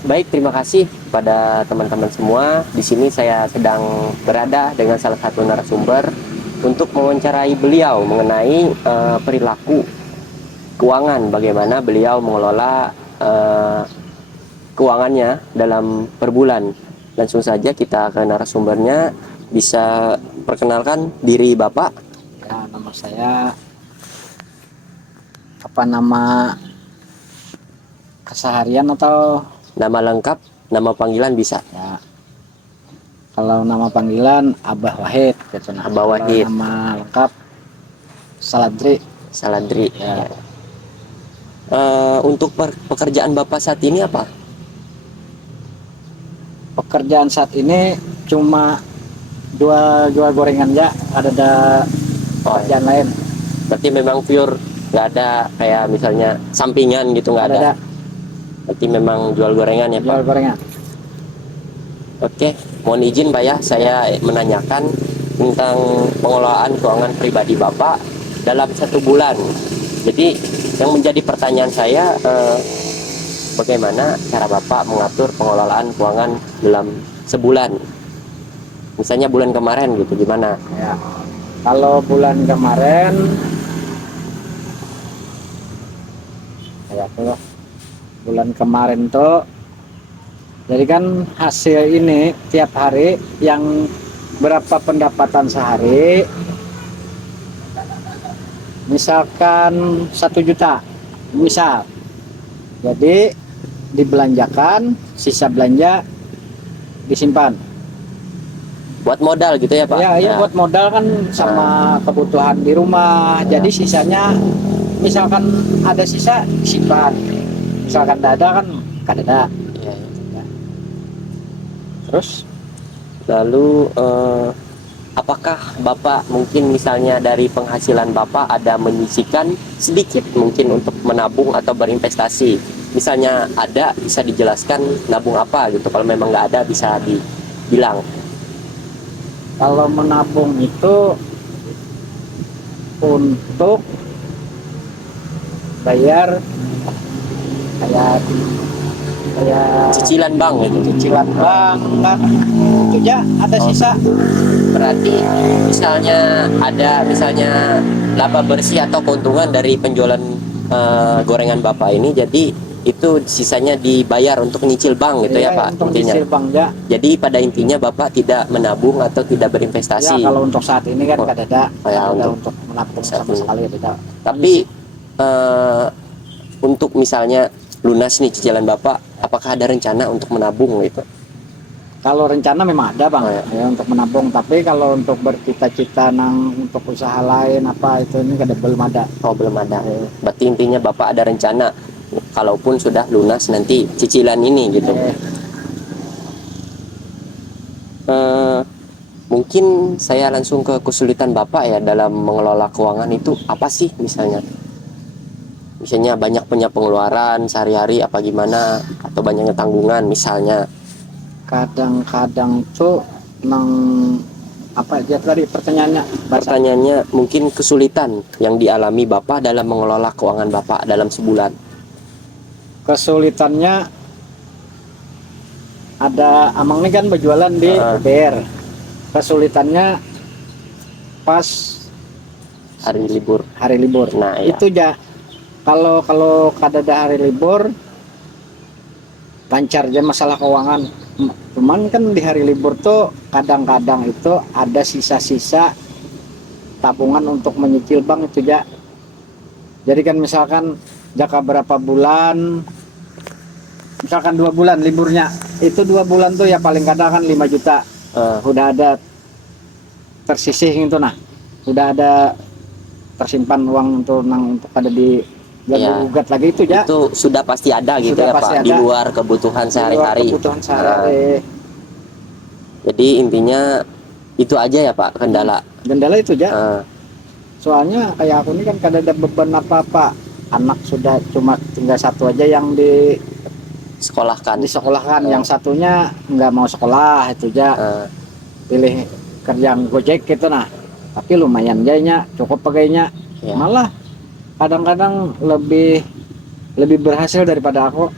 Baik, terima kasih pada teman-teman semua. Di sini saya sedang berada dengan salah satu narasumber untuk mewawancarai beliau mengenai perilaku keuangan, bagaimana beliau mengelola keuangannya dalam per bulan. Langsung saja kita ke narasumbernya. Bisa perkenalkan diri Bapak? Ya, nama saya apa nama keseharian atau Nama lengkap, nama panggilan bisa. ya kalau nama panggilan Abah Wahid gitu nah. Abah Kalau Wahid. nama lengkap Saladri. Saladri. Ya. Untuk pekerjaan Bapak saat ini apa? Pekerjaan saat ini cuma jual gorengan ya, ada pekerjaan lain. Berarti memang pure, nggak ada kayak misalnya sampingan gitu, nggak ada. Berarti memang jual gorengan ya Pak? Jual gorengan. Oke, mohon izin Pak ya, saya menanyakan tentang pengelolaan keuangan pribadi Bapak dalam 1 bulan. Jadi yang menjadi pertanyaan saya, bagaimana cara Bapak mengatur pengelolaan keuangan dalam sebulan? Misalnya bulan kemarin gitu, gimana? Ya. Kalau bulan kemarin tuh jadi kan hasil ini tiap hari yang berapa pendapatan sehari, misalkan 1 juta misal, jadi dibelanjakan, sisa belanja disimpan. Buat modal gitu ya Pak? Ya, buat modal kan sama kebutuhan di rumah. Jadi sisanya misalkan ada sisa disimpan, misalkan tidak ada kan kada ada. Ya. Terus Lalu apakah Bapak mungkin misalnya dari penghasilan Bapak ada menyisihkan sedikit mungkin untuk menabung atau berinvestasi? Misalnya ada, bisa dijelaskan nabung apa gitu. Kalau memang nggak ada bisa dibilang. kalau menabung itu untuk bayar kayak Cicilan bank gitu. cicilan bank kan, itu aja ada sisa. Berarti misalnya ada laba bersih atau keuntungan dari penjualan gorengan Bapak ini, jadi itu sisanya dibayar untuk nyicil bank gitu ya Pak, Untuk intinya. cicil bank ya. Jadi pada intinya Bapak tidak menabung atau tidak berinvestasi. Ya kalau untuk saat ini kan kada ada, Ya, untuk menabung sama sekali tidak. Tapi untuk misalnya lunas nih cicilan Bapak, apakah ada rencana untuk menabung gitu? Kalau rencana memang ada bang, Oh, ya. ya, untuk menabung. Tapi kalau untuk bercita-cita untuk usaha lain apa itu ini kada belum ada. Oh, belum ada. Berarti intinya Bapak ada rencana, kalaupun sudah lunas nanti cicilan ini gitu. Mungkin saya langsung ke kesulitan Bapak ya dalam mengelola keuangan itu apa sih misalnya? Misalnya banyak punya pengeluaran sehari-hari apa gimana, atau banyaknya tanggungan misalnya. Kadang-kadang tuh apa aja tadi pertanyaannya? Pertanyaannya mungkin kesulitan yang dialami Bapak dalam mengelola keuangan Bapak dalam sebulan. Kesulitannya ada, amang ini kan berjualan di BR. Kesulitannya pas hari libur. Nah, itu ya. Kalau kada ada hari libur lancar aja masalah keuangan. Cuman kan di hari libur tuh kadang-kadang itu ada sisa-sisa tabungan untuk menyicil bank itu ya. Jadi kan misalkan jangka berapa bulan, misalkan 2 bulan liburnya, itu 2 bulan tuh ya paling kadang kan 5 juta udah ada tersisih gitu nah, udah ada tersimpan uang untuk ada di gugat lagi itu ya. Itu sudah pasti ada gitu ya Pak, di luar kebutuhan sehari-hari. Jadi intinya itu aja ya Pak, kendala itu ya. Soalnya kayak aku ini kan kada ada beban apa-apa, anak sudah cuma tinggal satu aja yang disekolahkan, yang satunya nggak mau sekolah itu aja, pilih kerjaan Gojek gitu nah, tapi lumayan jadinya cukup pakainya. Malah kadang-kadang lebih berhasil daripada aku.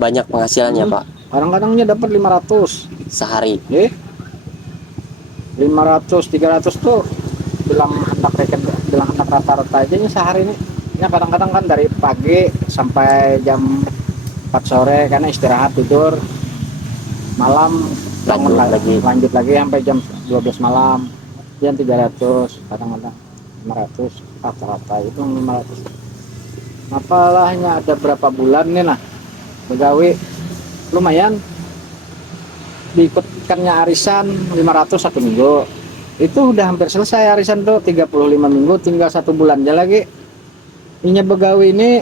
banyak penghasilannya Pak Kadang-kadangnya dapat 500. sehari. 500 300 tuh bilang anak reken, bilang anak rata-rata aja nih sehari ini. Ya kadang-kadang kan dari pagi sampai jam 4 sore karena istirahat tidur, malam bangun lanjut lagi sampai jam 12 malam. Jam 300, kadang-kadang 500, rata-rata itu 500. Apalahnya ada berapa bulan nih nah begawi lumayan, diikutkannya arisan 500 satu minggu, itu udah hampir selesai arisan tuh 35 minggu, tinggal 1 bulan aja lagi. Ini begawi ini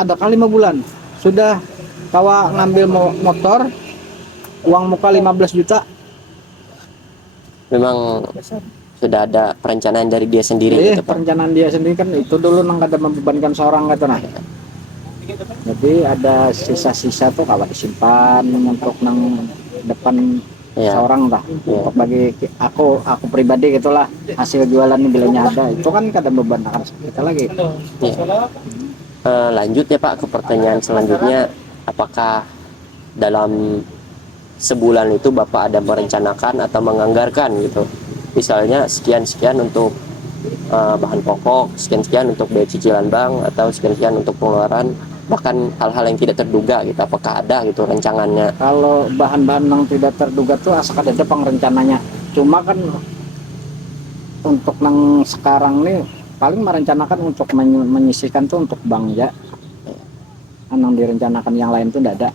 ada kali 5 bulan sudah kawa ngambil motor, uang muka 15 juta. Memang sudah ada perencanaan dari dia sendiri gitu Pak. Perencanaan dia sendiri kan itu dulu nang ada membebankan seorang kata nah. Jadi ada sisa-sisa tuh kalau disimpan untuk nang depan seorang lah, untuk bagi aku pribadi gitulah, hasil jualan bilangnya ada itu kan kadang beban akan kita lagi. Lanjut ya Pak ke pertanyaan selanjutnya, apakah dalam sebulan itu Bapak ada merencanakan atau menganggarkan gitu, misalnya sekian-sekian untuk bahan pokok, sekian-sekian untuk biaya cicilan bank, atau sekian-sekian untuk pengeluaran, bahkan hal-hal yang tidak terduga gitu, apakah ada gitu rencangannya? Kalau bahan-bahan yang tidak terduga tuh asal ada depang rencananya, cuma kan untuk yang sekarang nih paling merencanakan untuk menyisihkan tuh untuk bank ya, yang direncanakan yang lain tuh tidak ada.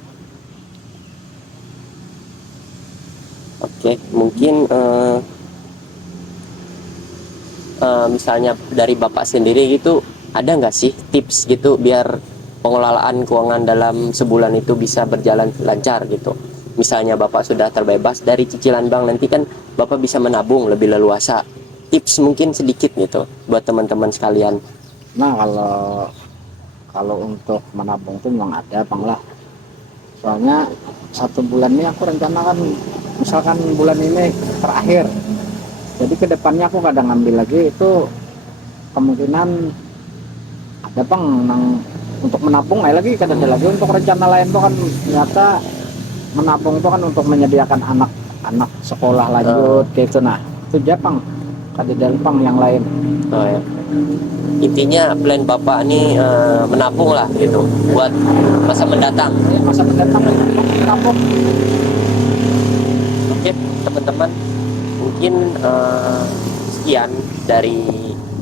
Oke, mungkin misalnya dari Bapak sendiri gitu, ada nggak sih tips gitu biar pengelolaan keuangan dalam sebulan itu bisa berjalan lancar gitu? Misalnya Bapak sudah terbebas dari cicilan bank, nanti kan Bapak bisa menabung lebih leluasa. Tips mungkin sedikit gitu buat teman-teman sekalian. Nah kalau untuk menabung tuh memang ada bang lah. Soalnya 1 bulan ini aku rencanakan misalkan bulan ini terakhir. Jadi kedepannya aku kadang ngambil lagi itu kemungkinan ada bang untuk menabung lagi kadang ada lagi untuk rencana lain tuh kan ternyata menabung tuh kan untuk menyediakan anak sekolah lanjut gitu. Nah itu Jepang kadang pang yang lain. Oh, ya. Intinya plan Bapak ini menabung lah gitu buat masa mendatang. Masa mendatang menabung. Oke teman-teman, mungkin sekian dari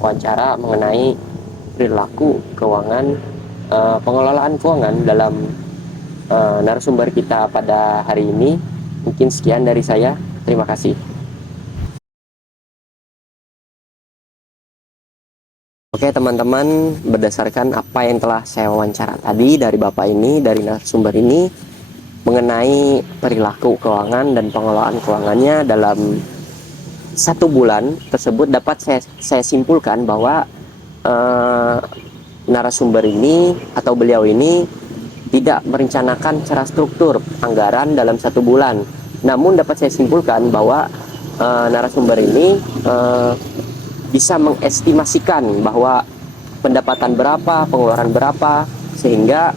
wawancara mengenai perilaku keuangan, pengelolaan keuangan dalam narasumber kita pada hari ini. Mungkin sekian dari saya, terima kasih. Oke teman-teman, berdasarkan apa yang telah saya wawancara tadi dari Bapak ini, dari narasumber ini, mengenai perilaku keuangan dan pengelolaan keuangannya dalam 1 bulan tersebut, dapat saya simpulkan bahwa narasumber ini atau beliau ini tidak merencanakan secara struktur anggaran dalam 1 bulan. Namun dapat saya simpulkan bahwa narasumber ini bisa mengestimasikan bahwa pendapatan berapa, pengeluaran berapa, sehingga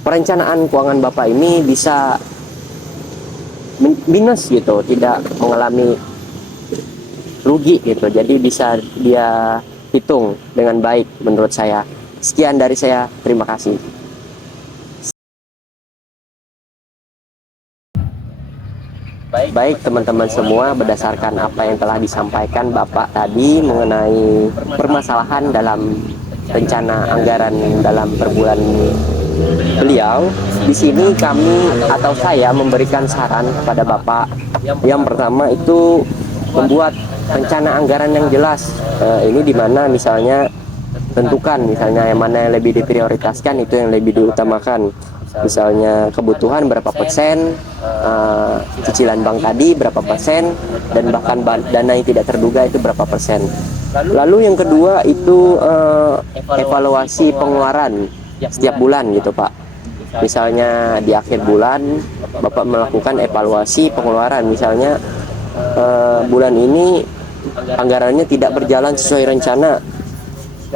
perencanaan keuangan Bapak ini bisa minus gitu, tidak mengalami rugi gitu. Jadi bisa dia hitung dengan baik menurut saya. Sekian dari saya, terima kasih. Baik teman-teman semua, berdasarkan apa yang telah disampaikan Bapak tadi mengenai permasalahan dalam rencana anggaran dalam perbulan beliau, di sini kami atau saya memberikan saran kepada Bapak. Yang pertama itu membuat rencana anggaran yang jelas. Ini dimana misalnya tentukan misalnya yang mana yang lebih diprioritaskan, itu yang lebih diutamakan. Misalnya kebutuhan berapa persen, cicilan bank tadi berapa persen, dan bahkan dana yang tidak terduga itu berapa persen. Lalu yang kedua itu evaluasi pengeluaran setiap bulan gitu Pak. Misalnya di akhir bulan Bapak melakukan evaluasi pengeluaran, misalnya bulan ini anggarannya tidak berjalan sesuai rencana.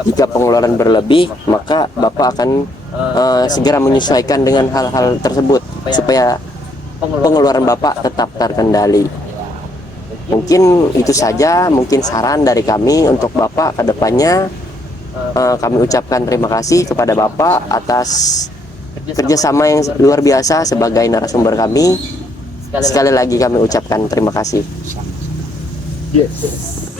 Jika pengeluaran berlebih, maka Bapak akan segera menyesuaikan dengan hal-hal tersebut supaya pengeluaran Bapak tetap terkendali. Mungkin itu saja, mungkin saran dari kami untuk Bapak ke depannya. Kami ucapkan terima kasih kepada Bapak atas kerjasama yang luar biasa sebagai narasumber kami. Sekali lagi kami ucapkan terima kasih. Yes.